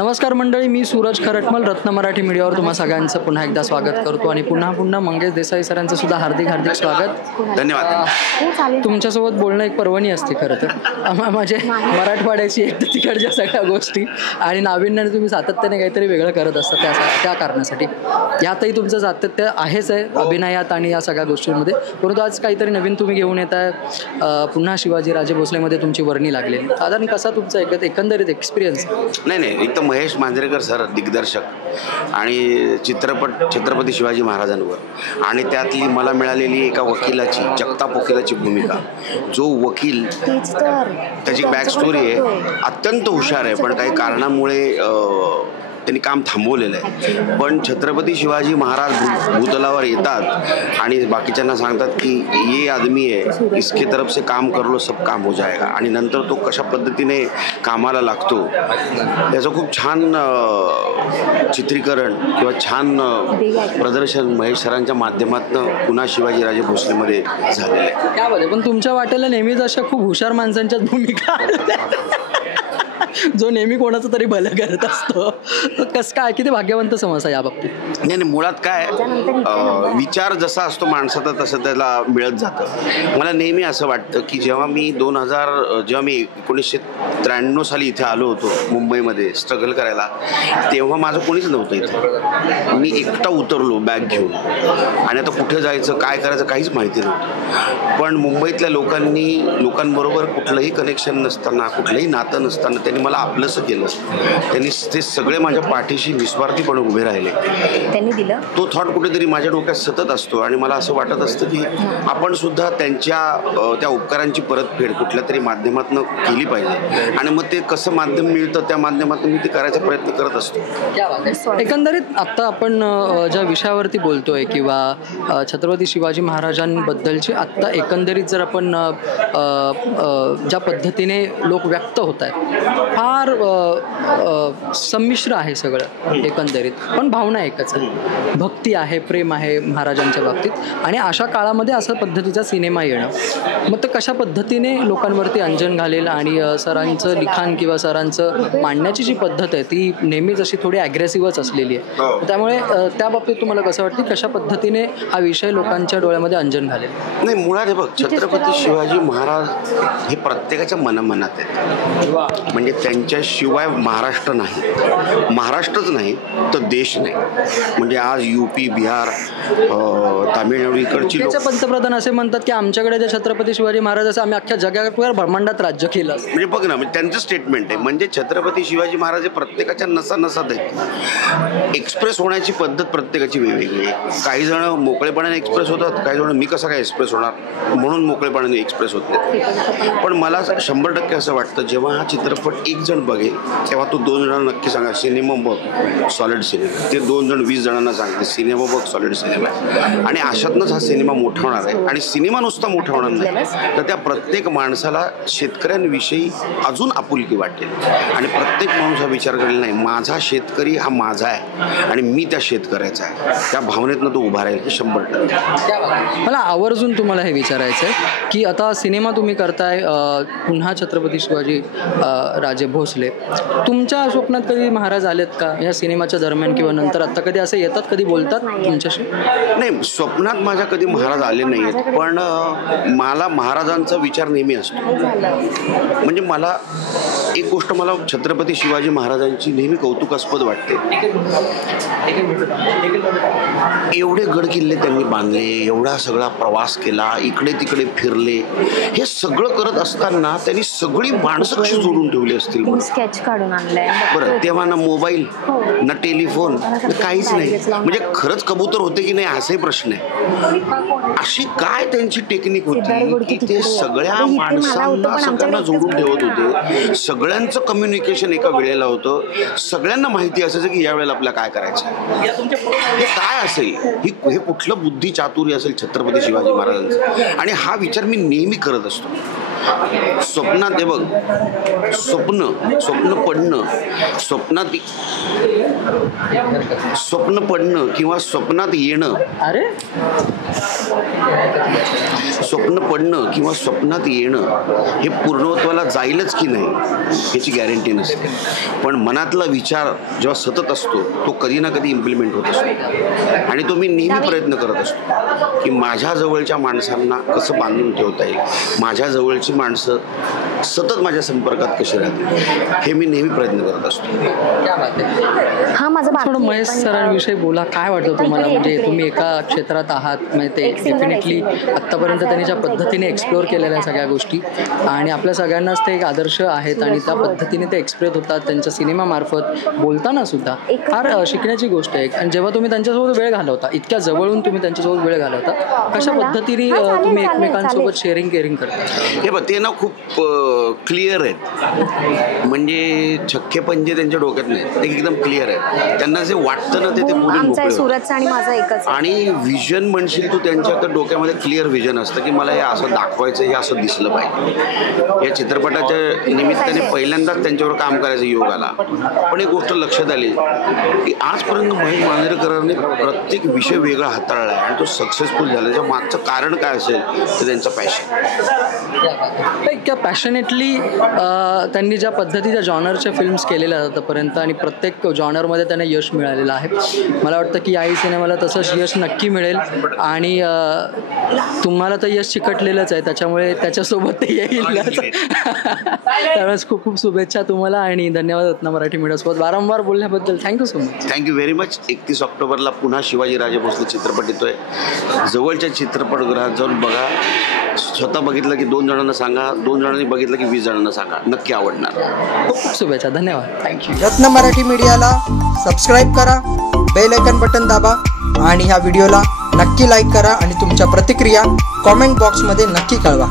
नमस्कार मंडळी, मी सूरज खरटमल रत्न मराठी मीडियावर तुम्हा सगळ्यांचं पुन्हा एकदा स्वागत करतो आणि पुन्हा मंगेश देसाई सरांचं सुद्धा हार्दिक स्वागत. धन्यवाद. तुमच्यासोबत बोलणं एक पर्वणी असते खरं तर. माझे मराठवाड्याची एक तिकडच्या सगळ्या गोष्टी आणि नाविन्याने तुम्ही सातत्याने काहीतरी वेगळं करत असता त्या कारणासाठी. यातही तुमचं सातत्य आहेच आहे अभिनयात आणि या सगळ्या गोष्टींमध्ये. परंतु आज काहीतरी नवीन तुम्ही घेऊन येत आहे. पुन्हा शिवाजी राजे भोसलेमध्ये तुमची वर्णी लागलेली. साधारण कसा तुमचा एकंदरीत एक्सपिरियन्स? नाही, एक तर महेश मांजरेकर सर दिग्दर्शक आणि चित्रपट छत्रपती शिवाजी महाराजांवर आणि त्यातली मला मिळालेली एका वकिलाची, जगताप वकिलाची भूमिका. जो वकील त्याची बॅक स्टोरी आहे, अत्यंत हुशार आहे, पण काही कारणामुळे त्यांनी काम थांबवलेलं आहे. पण छत्रपती शिवाजी महाराज भूतलावर येतात आणि बाकीच्यांना सांगतात की ये आदमी है, इसके तरफ से काम कर लो, सब काम हो जाएगा. आणि नंतर तो कशा पद्धतीने कामाला लागतो त्याचं खूप छान चित्रीकरण किंवा छान प्रदर्शन महेश सरांच्या माध्यमातून पुन्हा शिवाजी राजे भोसलेमध्ये झालेलं आहे. त्यामध्ये पण तुमच्या वाटेला नेहमीच अशा खूप हुशार माणसांच्याच भूमिका जो नेहमी कोणाचं तरी भलं करत असतो. कसं काय, किती भाग्यवंत समजता या बाबतीत? नाही, मुळात काय विचार जसा असतो माणसाचा तसं त्याला मिळत जातं. मला नेहमी असं वाटतं की जेव्हा मी 1993 साली इथे आलो होतो मुंबईमध्ये स्ट्रगल करायला, तेव्हा माझं कोणीच नव्हतं इथे. मी एकटा उतरलो बॅग घेऊन आणि आता कुठे जायचं, काय करायचं काहीच माहिती नव्हतं. पण मुंबईतल्या लोकांबरोबर कुठलंही कनेक्शन नसताना, कुठलंही नातं नसताना त्यांनी मला आपलंसं केलं. त्यांनी ते सगळे माझ्या पाठीशी निस्वार्थीपणे उभे राहिले. त्यांनी दिलं तो थॉट कुठेतरी माझ्या डोक्यात सतत असतो आणि मला असं वाटत असतं की आपण सुद्धा त्या उपकारांची परतफेड कुठल्या तरी माध्यमातून केली पाहिजे. आणि मग ते कसं माध्यम मिळतं त्या माध्यमातून मी ते करायचा प्रयत्न करत असतो. एकंदरीत आत्ता आपण ज्या विषयावरती बोलतोय किंवा छत्रपती शिवाजी महाराजांबद्दलची आत्ता एकंदरीत जर आपण ज्या पद्धतीने लोक व्यक्त होत आहेत, फार संमिश्र आहे सगळं एकंदरीत, पण भावना एकच आहे. भक्ती आहे, प्रेम आहे महाराजांच्या बाबतीत. आणि अशा काळामध्ये अशा पद्धतीचा सिनेमा येणं, मग तर कशा पद्धतीने लोकांवरती अंजन घालेल. आणि सरांचं लिखाण किंवा सरांचं मांडण्याची जी पद्धत आहे ती नेहमीच अशी थोडी ॲग्रेसिव्हच असलेली आहे. त्यामुळे त्या बाबतीत तुम्हाला कसं वाटतं, कशा पद्धतीने हा विषय लोकांच्या डोळ्यामध्ये अंजन घालेल? नाही, मुळात हे बघ, छत्रपती शिवाजी महाराज हे प्रत्येकाच्या मनामनात आहेत. म्हणजे त्यांच्याशिवाय महाराष्ट्र नाही, महाराष्ट्रच नाही तर देश नाही. म्हणजे आज UP, बिहार, तामिळनाडू इकडची लोक, पंतप्रधान असे म्हणतात की आमच्याकडे जे छत्रपती शिवाजी महाराज असं आम्ही अख्ख्या जगावर ब्रह्मांडात राज्य केलं. म्हणजे बघ ना, म्हणजे त्यांचं स्टेटमेंट आहे. म्हणजे छत्रपती शिवाजी महाराज हे प्रत्येकाच्या नसात आहेत. एक्सप्रेस होण्याची पद्धत प्रत्येकाची वेगवेगळी आहे. काही जण मोकळेपणाने एक्सप्रेस होतात, काही जण मी कसा काय एक्सप्रेस होणार म्हणून मोकळेपणाने एक्सप्रेस होत नाही. पण मला 100% असं वाटतं, जेव्हा हा चित्रपट एक जण बघेल तेव्हा तो 2 जणांना नक्की सांगा सिनेमा बघ, सॉलिड सिनेमा. ते 2 जण 20 जणांना सांगते सिनेमा बघ, सॉलिड सिनेमा आहे. आणि अशातनंच हा सिनेमा मोठा होणार आहे. आणि सिनेमा नुसता मोठा होणार नाही तर त्या प्रत्येक माणसाला शेतकऱ्यांविषयी अजून आपुलकी वाटेल. आणि प्रत्येक माणूस हा विचार करेल, नाही माझा शेतकरी हा माझा आहे आणि मी त्या शेतकऱ्याचा आहे. त्या भावनेतनं तो उभा राहील. 100%. मला आवर्जून तुम्हाला हे विचारायचं आहे की आता सिनेमा तुम्ही करताय पुन्हा छत्रपती शिवाजी राजे भोसले, तुमच्या स्वप्नात कधी महाराज आलेत का या सिनेमाच्या दरम्यान किंवा नंतर? आता कधी असं येतात, कधी बोलतात तुमच्याशी? नाही, स्वप्नात माझ्या कधी महाराज आले नाही आहेत. पण मला महाराजांचा विचार नेहमी असतो. म्हणजे मला एक गोष्ट, मला छत्रपती शिवाजी महाराजांची नेहमी कौतुकास्पद वाटते. एवढे गड किल्ले त्यांनी बांधले, एवढा सगळा प्रवास केला, इकडे तिकडे फिरले. हे सगळं करत असताना त्यांनी सगळी माणसं कशी जोडून ठेवली असतील स्केच काढून आणलंय बरं. तेव्हा ना मोबाईल ना टेलिफोन काहीच नाही. म्हणजे खरंच कबूतर होते की नाही असाही प्रश्न आहे. अशी काय त्यांची टेक्निक होती की ते सगळ्या माणसांना सगळ्यांना जोडून ठेवत होते. सगळ्यांचं कम्युनिकेशन एका वेळेला होतं. सगळ्यांना माहिती असायचं की या वेळेला आपल्याला काय करायचं. हे काय असेल, हे कुठलं बुद्धी चातुर्य असेल छत्रपती शिवाजी महाराजांचं. आणि हा विचार मी नेहमी करत असतो. स्वप्नात हे बघ, स्वप्न पडणं किंवा स्वप्नात येणं. अरे स्वप्न पडणं किंवा स्वप्नात येणं हे पूर्णत्वाला जाईलच की नाही याची गॅरंटी नसते, पण मनातला विचार जेव्हा सतत असतो तो कधी ना कधी इम्प्लिमेंट होत असतो. आणि तो मी नेहमी प्रयत्न करत असतो की माझ्या जवळच्या माणसांना कसं बांधून ठेवता येईल, माझ्या जवळची माणसं सतत माझ्या संपर्कात कशी राहतील, हे मी नेहमी प्रयत्न करत असतो. हा माझा थोडं महेश सरांविषयी बोला. काय वाटतं तुम्हाला, म्हणजे तुम्ही एका क्षेत्रात आहात, म्हणजे ते डेफिनेटली आत्तापर्यंत त्यांनी ज्या पद्धतीने एक्सप्लोअर केलेल्या सगळ्या गोष्टी आणि आपल्या सगळ्यांनाच ते एक आदर्श आहेत आणि त्या पद्धतीने ते एक्सप्रेस होतात त्यांच्या सिनेमामार्फत बोलताना सुद्धा फार शिकण्याची गोष्ट आहे. आणि जेव्हा तुम्ही त्यांच्यासोबत वेळ घालवता, इतक्या जवळून तुम्ही त्यांच्यासोबत वेळ घालवता, कशा पद्धतीने तुम्ही एकमेकांसोबत शेअरिंग केअरिंग करता? हे बघ, ते ना खूप क्लिअर आहेत, म्हणजे छक्के पंजे त्यांच्या डोक्यात नाहीत, ते एकदम क्लिअर आहेत. त्यांना जे वाटतं ना ते बोलून मोकळे होतात. सुरतचा आणि माझा एकच आणि व्हिजन म्हणशील तू, त्यांच्या तर डोक्यामध्ये क्लिअर व्हिजन असतं की मला हे असं दाखवायचं, हे असं दिसलं पाहिजे. या चित्रपटाच्या निमित्ताने पहिल्यांदाच त्यांच्यावर काम करायचं योग आला. पण एक गोष्ट लक्षात आली की आजपर्यंत महेश मांजरेकरांनी प्रत्येक विषय वेगळा हाताळला आहे आणि तो सक्सेसफुल झाला. त्याच्या मागचं कारण काय असेल तर त्यांचं पॅशन. इतक्या पॅशनेटली त्यांनी ज्या पद्धतीच्या जॉनरच्या फिल्म्स केलेल्या आतापर्यंत आणि प्रत्येक जॉनरमध्ये त्यांना यश मिळालेलं आहे. मला वाटतं की याही सिनेमाला तसंच यश नक्की मिळेल आणि तुम्हाला तर यश चिकटलेलंच आहे, त्याच्यामुळे त्याच्यासोबत ते येईलच. त्यावेळेस खूप खूप शुभेच्छा तुम्हाला आणि धन्यवाद रत्ना मराठी मीडियासोबत वारंवार बोलण्याबद्दल. Thank you so much. Thank you very much. 31 ऑक्टोबरला पुन्हा शिवाजी राजे भोसले चित्रपट येतोय. जवळच्या चित्रपटगृहात जाऊन बघा. स्वतः बघितलं की 2 जणांना सांगा, 2 जणांनी बघितलं की 20 जणांना सांगा. नक्की आवडणार. खूप खूप शुभेच्छा. धन्यवाद. थँक्यू. रत्न मराठी मीडियाला सबस्क्राईब करा, बेल आयकन बटन दाबा आणि ह्या व्हिडिओला नक्की लाईक करा आणि तुमच्या प्रतिक्रिया कॉमेंट बॉक्समध्ये नक्की कळवा.